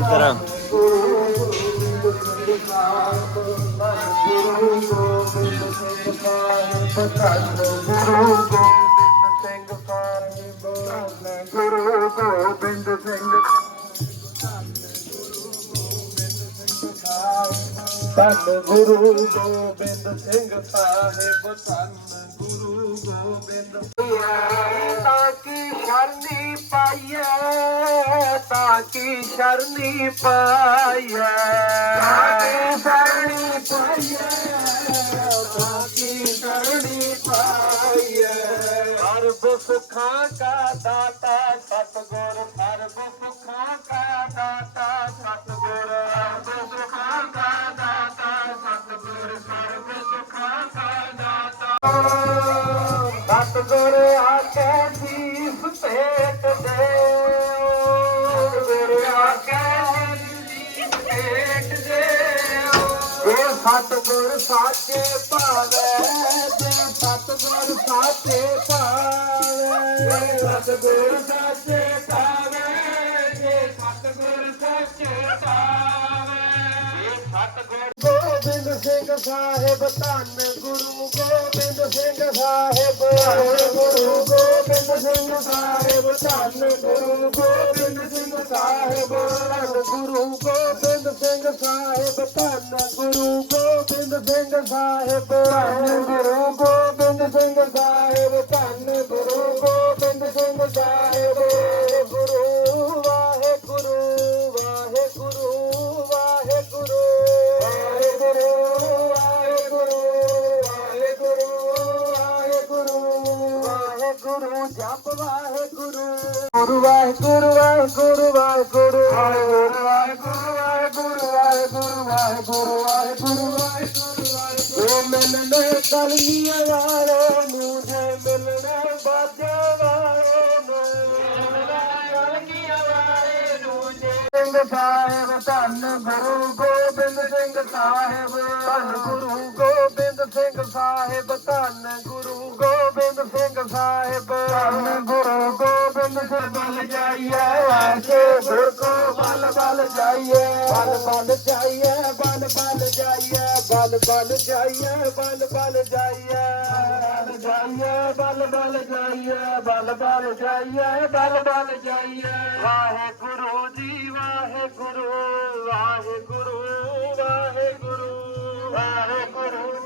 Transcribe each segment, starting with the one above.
ਤਰ੍ਹਾਂ ਗੁਰੂ ਗੋਬਿੰਦ ਸਿੰਘ ਧੰਨ ਗੁਰੂ ਗੋਬਿੰਦ ਸਿੰਘ ਸਾਹਿਬ ਧੰਨ ਗੁਰੂ ਗੋਬਿੰਦ ਤਾਂ ਕੀ ਸ਼ਰਨੀ ਪਾਈਏ ਤਾਂ ਕੀ ਸ਼ਰਨੀ ਪਾਈਏ ਤਾਂ ਕੀ ਸ਼ਰਨੀ ਪਾਈਏ ਤਾਂ ਕੀ ਸ਼ਰਨੀ ਪਾਈਏ ਸਰਬ ਸੁਖਾਂ ਕਾ ਦਾਤਾ ਸਤਗੁਰ ਸਰਬ ਸੁਖਾਂ ਕਾ ਦਾਤਾ ਸਤਗੁਰ। ਸਰਬ ਸੁਖਾਂ ਕਾ ਦਾਤਾ ਸਤਗੁਰ ਸਰਬ ਸੁਖਾਂ ਕਾ ਦਾਤਾ। ਸਤਗੁਰ सतगुर साचे पावे सतगुर सतगुर साचे पावे सतगुर साचे पावे। सतगुर गोबिंद सिंह साहेब धन गुरु गोबिंद सिंह साहेब। गुरु गोबिंद सिंह साहेब धन गुरु गोबिंद सिंह साहेब। गुरु गोबिंद सिंह साहेब धन ਸਿੰਘ ਸਾਹਿਬ ਧੰਨ ਗੁਰੂ ਗੋਬਿੰਦ ਸਿੰਘ ਸਾਹਿਬ, ਧੰਨ ਗੁਰੂ ਗੋਬਿੰਦ ਸਿੰਘ ਸਾਹਿਬ। ਗੁਰੂ ਵਾਹਿਗੁਰੂ ਵਾਹਿਗੁਰੂ ਵਾਹਿਗੁਰੂ। ਵਾਹਿਗੁਰੂ ਵਾਹਿਗੁਰੂ ਵਾਹਿਗੁਰੂ ਵਾਹਿਗੁਰੂ। ਵਾਹਿਗੁਰੂ, ਜਪ ਵਾਹਿਗੁਰੂ। ਗੁਰੂ ਵਾਹਿਗੁਰੂ ਵਾਹਿਗੁਰੂ ਵਾਹਿਗੁਰੂ ਵਾਹਿਗੁਰੂ। ਵਾਹਿਗੁਰੂ ਵਾਹਿਗੁਰੂ ਵਾਹਿਗੁਰੂ ਵਾਹਿਗੁਰੂ ਵਾਹਿਗੁਰੂ। ਮਿਲਣੇ ਕਲੀਆਂ ਵਾਲੇ ਨੂੰ ਜੇ ਮਿਲਣੇ ਬਾਜਾ ਵਾਲੇ ਸਿੰਘ ਸਾਹਿਬ, ਧੰਨ ਗੁਰੂ ਗੋਬਿੰਦ ਸਿੰਘ ਸਾਹਿਬ, ਧੰਨ ਗੁਰੂ ਗੋਬਿੰਦ ਸਿੰਘ ਸਾਹਿਬ, ਧੰਨ ਗੁਰੂ ਗੋਬਿੰਦ ਸਿੰਘ ਸਾਹਿਬ। ਧੰਨ ਗੋਬਿੰਦ ਸਿੰਘ ਬਲ ਜਾਈਏ ਆਕੇ ਗੁਰ ਕੋ ਬਲ ਬਲ ਜਾਈਏ। ਬਲ ਬਲ ਜਾਈਏ ਬਲ ਬਲ ਜਾਈਏ ਬਲ ਬਲ ਜਾਈਏ ਬਲ ਬਲ ਜਾਈਏ। ਬਲ ਜਾਈਏ ਬਲ ਬਲ ਜਾਈਏ ਬਲ ਬਲ ਜਾਈਏ ਬਲ ਬਲ ਜਾਈਏ। ਵਾਹਿਗੁਰੂ ਜੀ ਵਾਹਿਗੁਰੂ ਵਾਹਿਗੁਰੂ ਵਾਹਿਗੁਰੂ। ਵਾਹਿਗੁਰੂ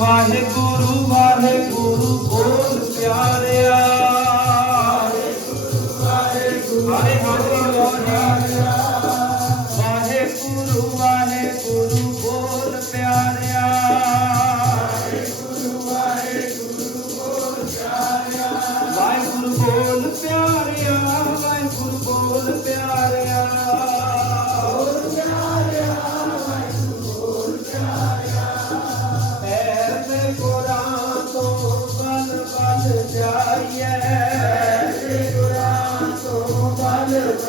ਵਾਹਿਗੁਰੂ ਵਾਹਿਗੁਰੂ।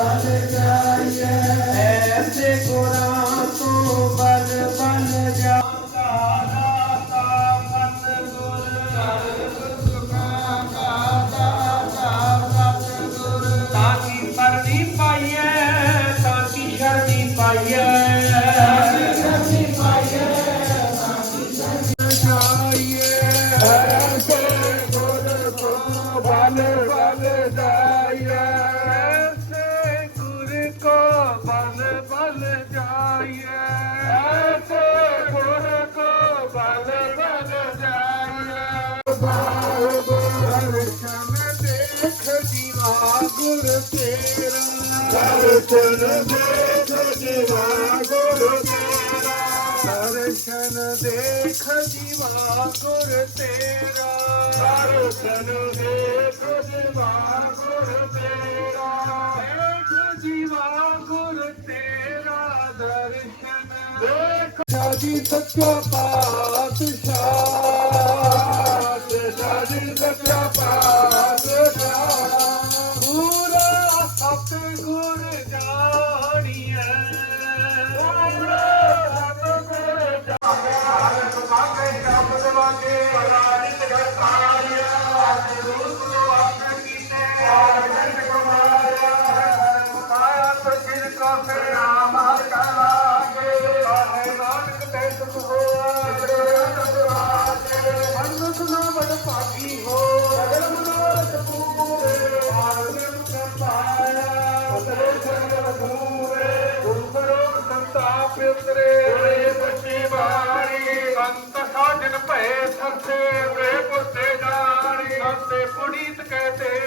Father God. ਦਰਸ਼ਨ ਦੇਖ ਜੀਵਾ ਗੁਰ ਤੇਰਾ ਦਰਸ਼ਨ ਦੇਖ ਜੀਵਾ ਗੁਰ ਤੇਰਾ ਦਰਸ਼ਨ ਦੇਖ ਜੀਵਾ ਗੁਰ ਤੇਰਾ ਦੇਖ ਜੀਵਾ ਗੁਰ ਤੇਰਾ ਦਰਸ਼ਨ ਦੇਖ ਸਾਜੀ ਸੱਚਾ ਪਾਤ ਸਾਜਨ ਭੈ ਸਰਸੇ ਵੇ ਪੁੱਤੇ ਜਾਣੀ ਅੰਤੇ ਪੁਨੀਤ ਕਹਤੇ